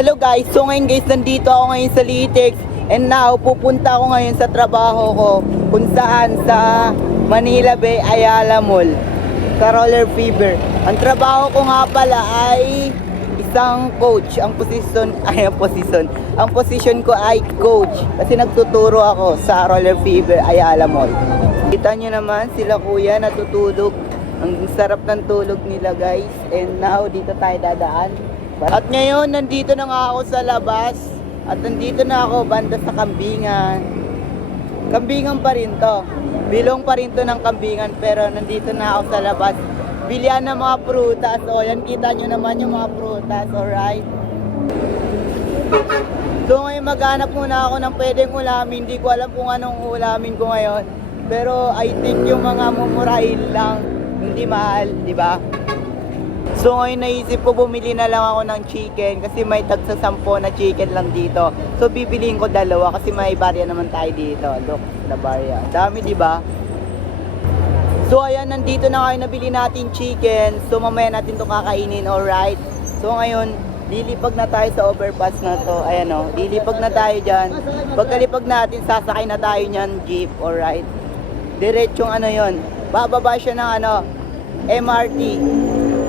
Hello guys, so ngayon guys, nandito ako ngayon sa Litex. And now, pupunta ako ngayon sa trabaho ko kung saan sa Manila Bay, Ayala Mall sa Roller Fever. Ang trabaho ko nga pala ay isang coach. Ang position ko ay coach kasi nagtuturo ako sa Roller Fever, Ayala Mall. Kita nyo naman sila kuya natutulog. Ang sarap ng tulog nila guys. And now, dito tayo dadaan. At ngayon, nandito na nga ako sa labas. At nandito na ako banda sa Kambingan. Kambingan pa rin to. Bilong pa rin to ng Kambingan. Pero nandito na ako sa labas. Bilihan ng mga prutas. O yan, kita nyo naman yung mga prutas. Alright? So ngayon, maghanap muna ako ng pwedeng ulamin. Hindi ko alam kung anong ulamin ko ngayon. Pero I think yung mga mumurahin lang. Hindi mahal, di ba? So ngayon naisip ko bumili na lang ako ng chicken kasi may tagsa 10 na chicken lang dito. So bibiliin ko dalawa kasi may barya naman tayo dito. Look, na barya. Dami, di ba? So ayan, nandito na ngayon nabili natin chicken. So mamaya natin 'to kakainin, alright? So ngayon, lilipag na tayo sa overpass na 'to. Ayan oh, lilipag na tayo diyan. Pagkalipag natin, sasakay na tayo niyan jeep, alright? Diretsong ano 'yon. Bababa siya ng ano, MRT.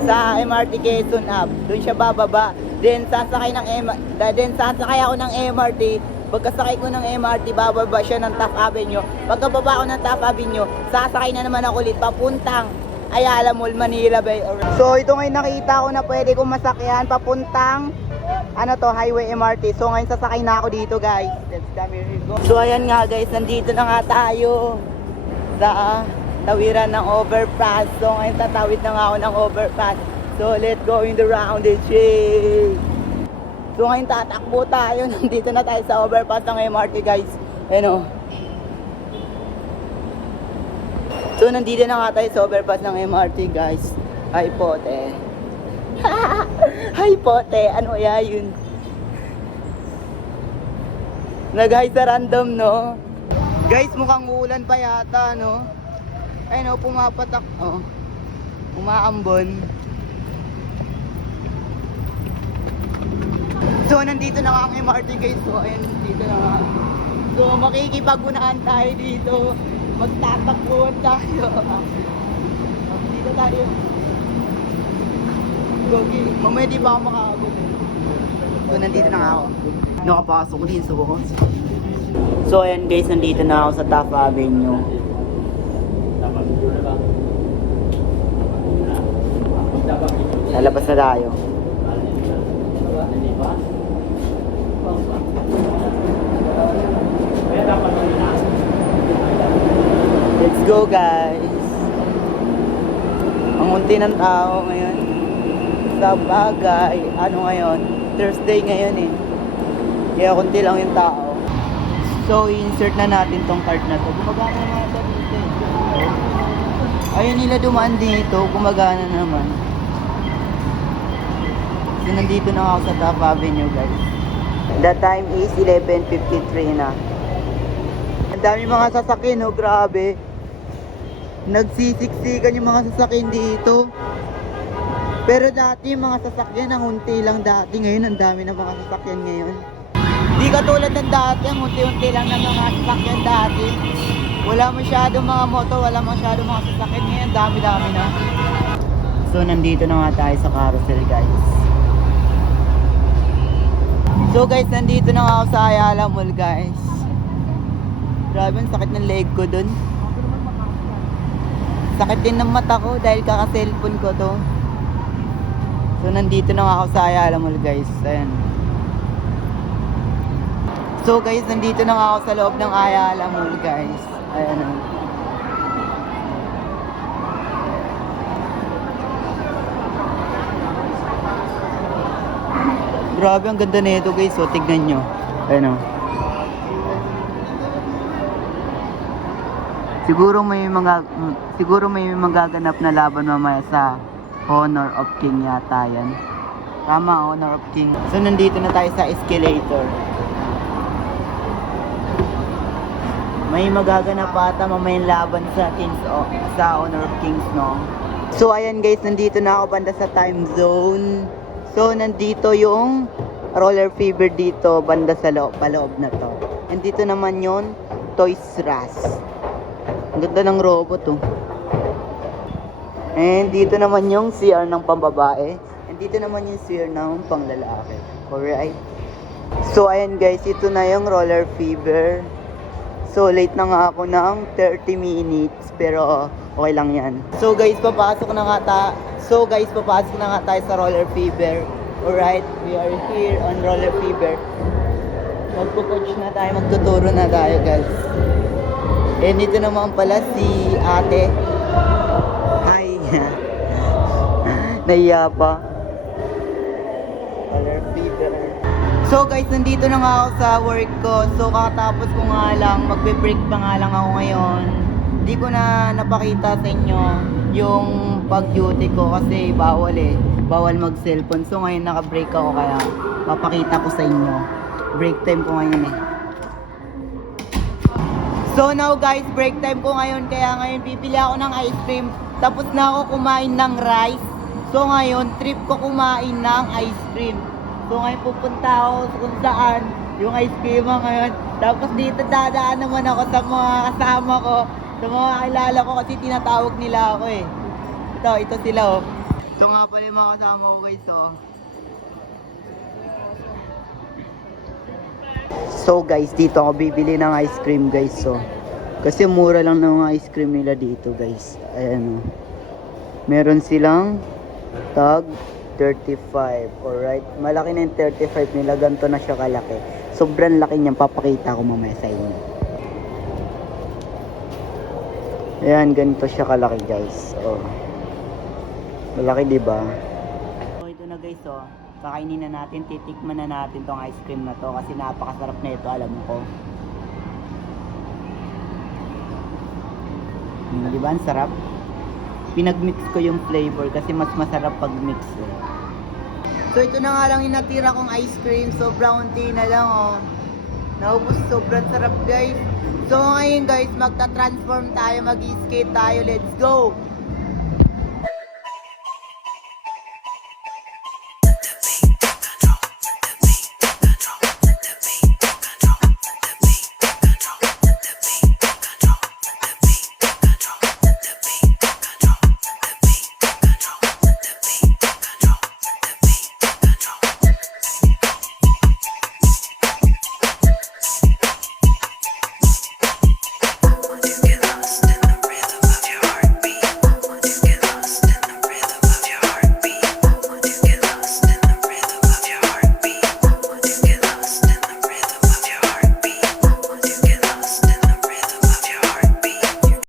Sa MRT Quezon Ave, doon siya bababa. Then sasakay ako ng MRT. Pagkasakay ko ng MRT, bababa siya ng Taft Avenue. Pagkababa ko ng Taft Avenue, sasakay na naman ako ulit papuntang Ayala Mall, Manila Bay. So ito ngayon nakita ko na pwede kong masakyan papuntang Highway MRT. So ngayon sasakay na ako dito guys. Let's go. So ayan nga guys, nandito na nga tayo sa tawiran ng overpass. So ngayon tatawid na nga ako ng overpass. So let's go in the round and shake. So ngayon tatakbo tayo. Nandito na tayo sa overpass ng MRT guys. Ano? So nandito na nga tayo sa overpass ng MRT guys. Hi pote. Hi pote. Ano ya yun? Nag-hi sa random no? Guys mukhang uulan pa yata no? Ayun o, pumapatak. Oh. Umaambon. So, nandito na nga ang MRT guys. So, ayun, nandito na nga. So, makikipagunahan tayo dito. Magtatakbuhan tayo. Dito tayo. Gogi. Mamaya di ba ako makakabot? So, nandito na nga ako. Nakapasok ko din. So, ayan guys, nandito na ako sa Taft Avenue. Lalabas na tayo. Let's go guys. Ang munti ng tao ngayon. Sa bagay. Ano ngayon? Thursday ngayon eh. Kaya kunti lang yung tao. So insert na natin tong card na to. Gumagana naman ito dito eh. Ayun nila dumaan dito. Gumagana naman. So, nandito na ako sa Taft Avenue guys. The time is 11:53 na. Ang dami mga sasakyan oh, grabe. Nagsisiksikan yung mga sasakyan dito. Pero dati yung mga sasakyan ang unti lang dati. Ngayon ang dami ng mga sasakyan ngayon. Hindi katulad ng dati, ang unti-unti lang ng mga sasakyan dati. Wala masyadong mga moto, wala masyadong mga sasakyan ngayon, dami-dami na. So nandito na nga tayo sa carousel guys. So guys, nandito na nga ako sa Ayala Mall guys. Grabe, ang sakit ng leg ko dun. Sakit din ng mata ko dahil kaka-cellphone ko to. So nandito na nga ako sa Ayala Mall guys. Ayan. So guys, nandito na nga ako sa loob ng Ayala Mall guys. Ayan o. Grabe, ang ganda na ito guys. So tignan nyo. Ayan o. Siguro may magaganap na laban mamaya sa Honor of King yata yan. Tama, Honor of King. So nandito na tayo sa escalator. May magaganap ata mamayang laban sa Honor of Kings, no? So ayan guys, nandito na ako banda sa time zone. So nandito yung roller fever dito, banda sa loob, paloob na to. And dito naman yon Toys R Us. Ang ganda ng robot oh. And dito naman yung CR ng pambabae. And dito naman yung CR ng panglalaki. Alright? So, ayan guys, ito na yung roller fever. So, late na nga ako ng 30 minutes. Pero, okay lang yan. So, guys, papasok na nga tayo sa roller fever. Alright? We are here on roller fever. Magpo-coach na tayo, magtuturo na tayo, guys. And dito naman pala si ate. Hi. Nahiya pa. Roller fever. So guys, nandito na nga ako sa work ko. So kakatapos ko nga lang, magbe-break pa nga lang ako ngayon. Hindi ko na napakita sa inyo yung pag-duty ko kasi bawal eh. Bawal mag-cellphone. So ngayon naka-break ako kaya papakita ko sa inyo. Break time ko ngayon eh. So now guys, break time ko ngayon. Kaya ngayon bibili ako ng ice cream. Tapos na ako kumain ng rice. So ngayon, trip ko kumain ng ice cream. So ngayon pupunta ako kung saan yung ice cream ngayon. Tapos dito dadaan naman ako sa mga kasama ko. Sa mga kilala ko kasi tinatawag nila ako eh. Ito sila oh. Ito nga pala yung mga kasama ko guys oh. So guys, dito ako bibili ng ice cream guys so. Kasi mura lang ng mga ice cream nila dito guys. Ayan oh. Meron silang tag 35. Alright. Malaki na yung 35 nila. Ganito na siya kalaki. Sobrang laki niyan. Papakita ko mamaya sa inyo. Ayan. Ganito siya kalaki guys. Oh. Malaki diba? So ito na guys oh. Kakainin na natin. Titikman na natin tong ice cream na to. Kasi napakasarap na ito. Alam ko. Diba? Ang sarap. Pinag-mix ko yung flavor kasi mas masarap pag-mix eh. So ito na nga lang yung natira kong ice cream. Sobrang unti na lang oh. Naubos, sobrang sarap guys. So ngayon guys, magta-transform tayo, mag-skate tayo. Let's go!